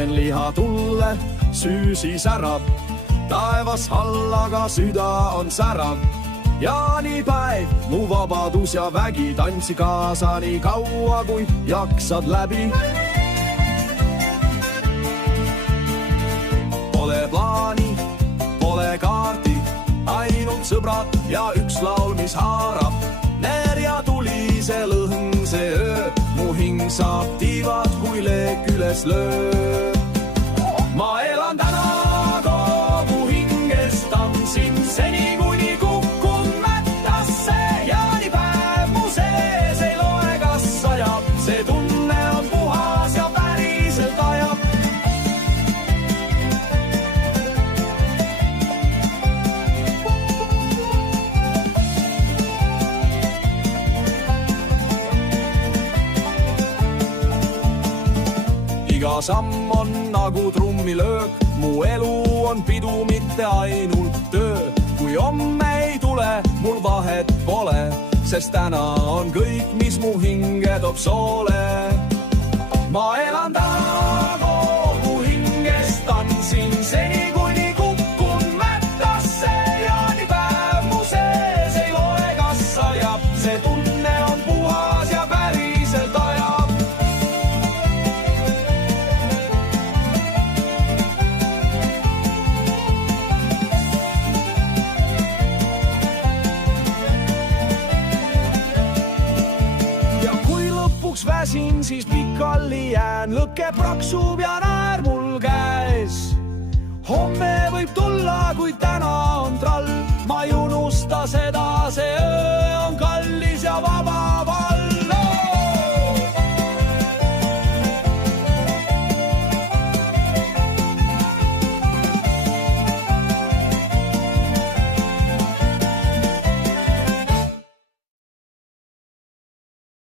panen liha tulle, süüsi särab. Taevas hallaga süda on särav. Jaanipäev, mu vabadus ja vägi, tantsi kaasa nii kaua, kui jaksad läbi. Pole plaani, pole kaarti, ainult sõbrad ja üks laul, mis haarab. Neer ja tulise lõhn see öö, mu hing saab tiivad, kui leek üles lööb. Ma elan täna kogu hinges, tantsin seni, kuni kukun mättasse. Jaanipäev mu sees ei loe, kas sajab, see tunne on puhas ja päriselt ajab. Iga samm on nagu trummilöök, mu elu on pidu, mitte ainult töö. Kui homme ei tule, mul vahet pole, sest täna on kõik, mis mu hinge toob soole. Ma elan täna kogu hinges, tantsin seni, kuni kukun mättasse. Jaanipäev mu sees ei loe, kas sajab, see tunne on puhas ja päriselt ajab. Väsin, siis pikali jään, lõkke praksub ja naer mul käes. Homme võib tulla, kui täna on trall, ma ei unusta seda.